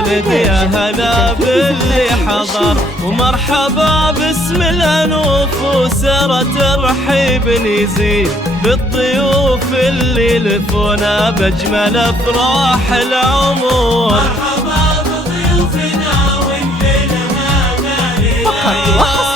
خالد يا هلا باللي حضر، ومرحبا باسم الأنوف وسرة رحيب يزيد بالضيوف اللي لفونا بأجمل أفراح العمر. مرحبا بضيوفنا والليلة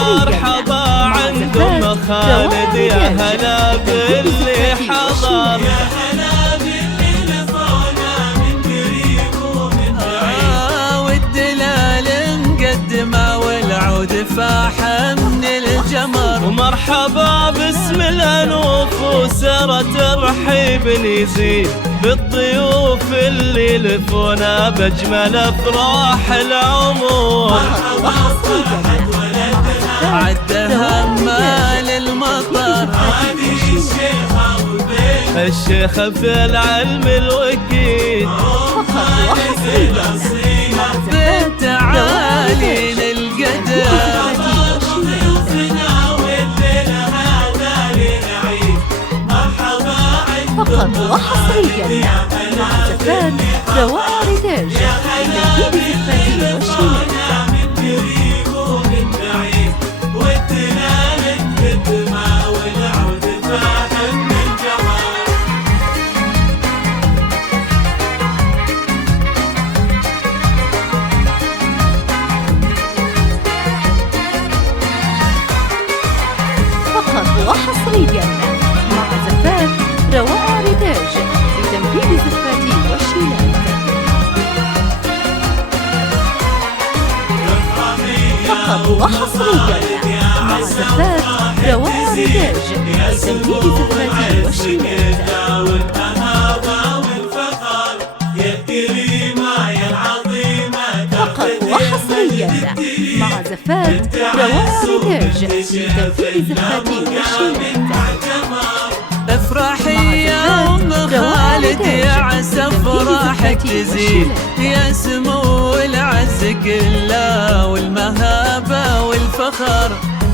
مرحبا عند أم خالد يا هلا باللي حضر، يا هلا باللي لفونا من قريب ومن بعيد، والدلال مقدمة والعود فاحة من الجمر. ومرحبا باسم الأنوف وسرة رحيب يزيد بالضيوف اللي لفونا بأجمل أفراح العمر. عدها مال المطر الشيخ في العلم الوكيل، بالتعالي للقدر. فقط وحصريا مع زفات روائع ريتاج لتنفيذ زفاتي والشيلات. فقط وحصريا مع زفات روائع ريتاج لتنفيذ زفاتي والشيلات. فقط وحصريا مع زفات روائع ريتاج لتنفيذ زفاتي والشيلات. فقط وحصريا مع زفات روائع ريتاج لتنفيذ زفاتي والشيلات. افرحي يا ام خالد يا عسى افراحك تزيد، يا سمو العز كله والمهابه والفخر.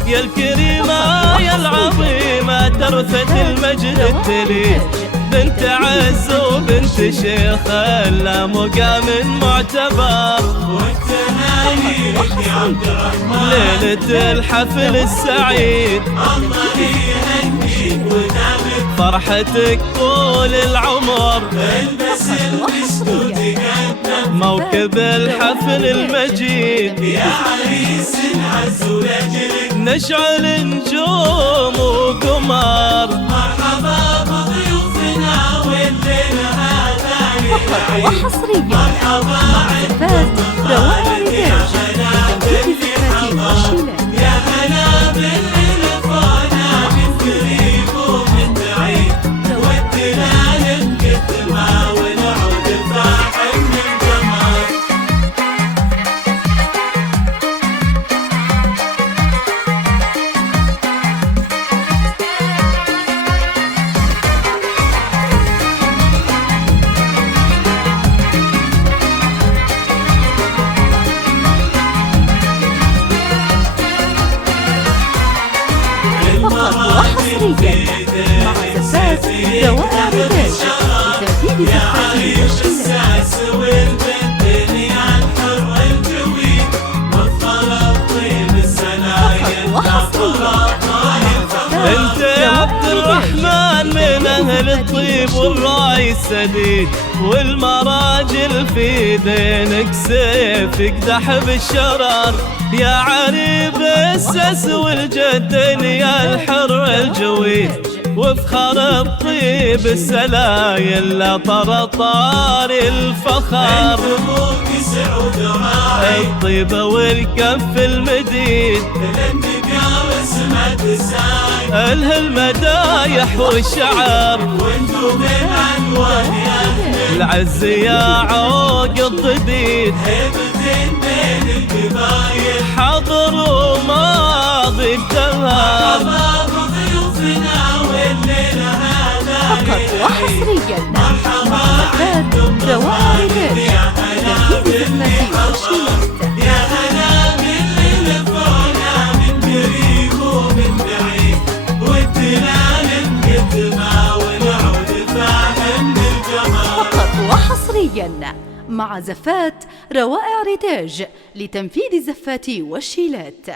يا الكريمة يا العظيمة ترثة المجد التليد، بنت عز وبنت شيخ لا مقام معتبر. ليلة الحفل السعيد فرحتك طول العمر، موكب الحفل المجيد يا عريس العز ولجلك نشعل نجوم وقمر. مرحبا بضيوفنا والليلة هذا فقط وحصريا مع زفات روائع ريتاج لتنفيذ زفاتي والشيلات. يا هلا باللي لفونا من قريب ومن بعيد، والدلال مقدمة والعود فاحم من جمال. فقط وحصريا مع زفات روائع ريتاج لتنفيذ زفاتي والشيلات. والبدنيا الحر الجوي مفخر الطيب السنايا انت يا عبد الرحمن من اهل الطيب والراي السديد، والمراجل في دينك سيف يقدح بالشرر. يا عريب السس والجدن يا الحر الجوي، وفخر الطيب السلايل لا طرطار الفخر. ابوك سعود راعي الطيبة والكف المديد النقار اسمه ساي، اله المدايح والشعر. وانتو من عنوان يا العز يا عوق الضديد هيبتين بين القبايل. حاضر وماضي الدهر. باب ضيوفنا والليلة هذا فقط وحصريا مع زفات روائع ريتاج لتنفيذ زفاتي والشيلات. يا هلا باللي لفونا من قريب ومن بعيد، والدلال مقدمة والعود فاحم بالجمال. فقط وحصريا حصريا مع زفات روائع ريتاج لتنفيذ الزفات والشيلات.